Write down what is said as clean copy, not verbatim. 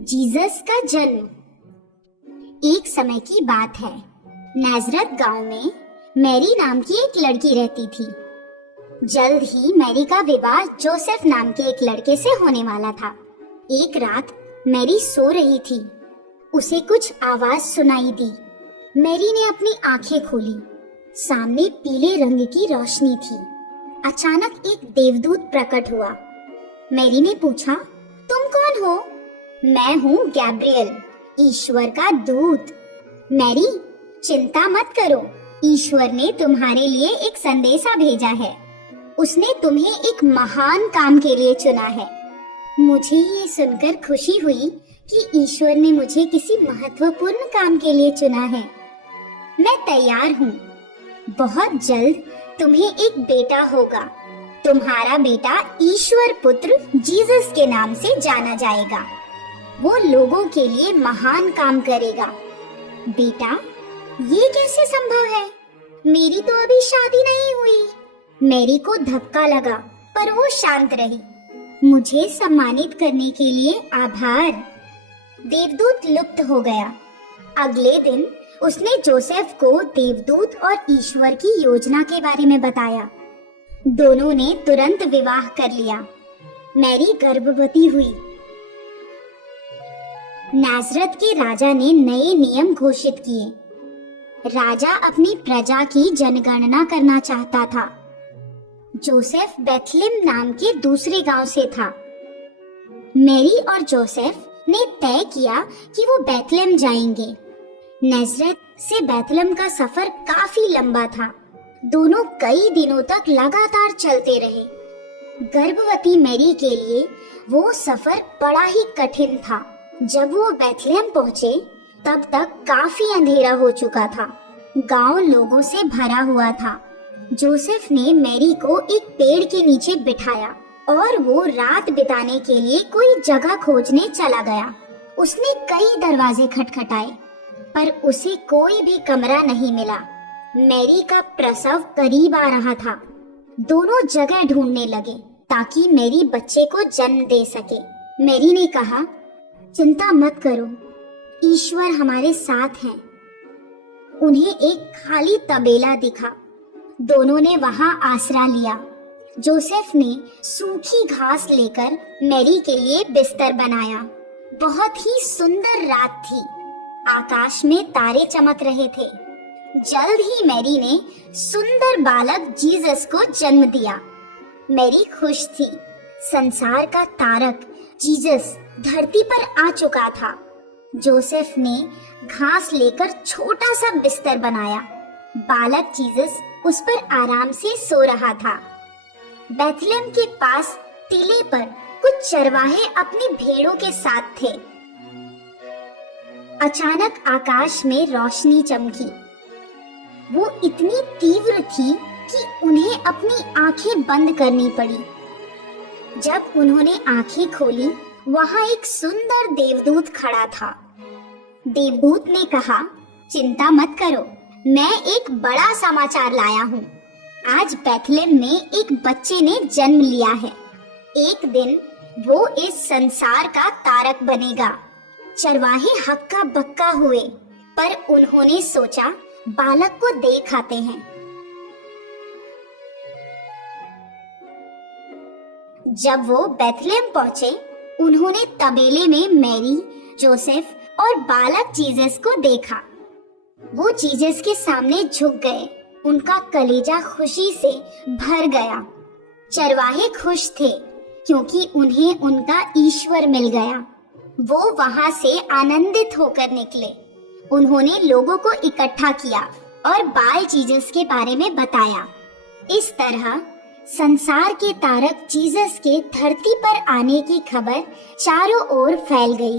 Jesus का जन्म। एक समय की बात है। नाजरत गांव में मैरी नाम की एक लड़की रहती थी। जल्द ही मैरी का विवाह जोसेफ नाम के एक लड़के से होने वाला था। एक रात मैरी सो रही थी। उसे कुछ आवाज सुनाई दी। मैरी ने अपनी आंखें खोली। सामने पीले रंग की रोशनी थी। अचानक एक देवदूत प्रकट हुआ। मैरी ने पूछा, तुम कौन हो? मैं हूँ गैब्रियल, ईश्वर का दूत। मैरी, चिंता मत करो, ईश्वर ने तुम्हारे लिए एक संदेशा भेजा है। उसने तुम्हें एक महान काम के लिए चुना है। मुझे ये सुनकर खुशी हुई कि ईश्वर ने मुझे किसी महत्वपूर्ण काम के लिए चुना है। मैं तैयार हूँ। बहुत जल्द तुम्हें एक बेटा होगा। तुम्हारा बेटा ईश्वर पुत्र जीसस के नाम से जाना जाएगा। वो लोगों के लिए महान काम करेगा। बेटा, ये कैसे संभव है? मेरी तो अभी शादी नहीं हुई। मैरी को धक्का लगा, पर वो शांत रही। मुझे सम्मानित करने के लिए आभार। देवदूत लुप्त हो गया। अगले दिन उसने जोसेफ को देवदूत और ईश्वर की योजना के बारे में बताया। दोनों ने तुरंत विवाह कर लिया। मैरी गर्भवती हुई। नाजरत के राजा ने नए नियम घोषित किए। राजा अपनी प्रजा की जनगणना करना चाहता था। जोसेफ बेथलेम नाम के दूसरे गांव से था। मैरी और जोसेफ ने तय किया कि वो बेथलेम जाएंगे। नाजरत से बेथलेम का सफर काफी लंबा था। दोनों कई दिनों तक लगातार चलते रहे। गर्भवती मैरी के लिए वो सफर बड़ा ही कठिन था। जब वो बेथलेम पहुंचे, तब तक काफी अंधेरा हो चुका था। गांव लोगों से भरा हुआ था। जोसेफ ने मैरी को एक पेड़ के नीचे बिठाया और वो रात बिताने के लिए कोई जगह खोजने चला गया। उसने कई दरवाजे खटखटाए, पर उसे कोई भी कमरा नहीं मिला। मैरी का प्रसव करीब आ रहा था। दोनों जगह ढूंढने लगे ताकि मैरी बच्चे को जन्म दे सके। मैरी ने कहा, चिंता मत करो, ईश्वर हमारे साथ हैं। उन्हें एक खाली तबेला दिखा। दोनों ने वहां आसरा लिया। जोसेफ ने सूखी घास लेकर मैरी के लिए बिस्तर बनाया। बहुत ही सुंदर रात थी। आकाश में तारे चमक रहे थे। जल्द ही मैरी ने सुंदर बालक जीसस को जन्म दिया। मैरी खुश थी। संसार का तारक जीसस धरती पर आ चुका था। जोसेफ ने घास लेकर छोटा सा बिस्तर बनाया। बालक जीसस उस पर आराम से सो रहा था। बेथलेम के पास टीले पर कुछ चरवाहे अपनी भेड़ों के साथ थे। अचानक आकाश में रोशनी चमकी। वो इतनी तीव्र थी कि उन्हें अपनी आंखें बंद करनी पड़ी। जब उन्होंने आंखें खोली, वहां एक सुंदर देवदूत खड़ा था। देवदूत ने कहा, चिंता मत करो, मैं एक बड़ा समाचार लाया हूँ। आज बेथलेम में एक बच्चे ने जन्म लिया है। एक दिन वो इस संसार का तारक बनेगा। चरवाहे हक्का बक्का हुए, पर उन्होंने सोचा बालक को देख आते हैं। जब वो बेथलेम पहुंचे, उन्होंने तबेले में मैरी, जोसेफ और बालक जीसस को देखा। वो जीसस के सामने झुक गए। उनका कलेजा खुशी से भर गया। चरवाहे खुश थे क्योंकि उन्हें उनका ईश्वर मिल गया। वो वहां से आनंदित होकर निकले। उन्होंने लोगों को इकट्ठा किया और बाल जीसस के बारे में बताया। इस तरह संसार के तारक जीसस के धरती पर आने की खबर चारों ओर फैल गई।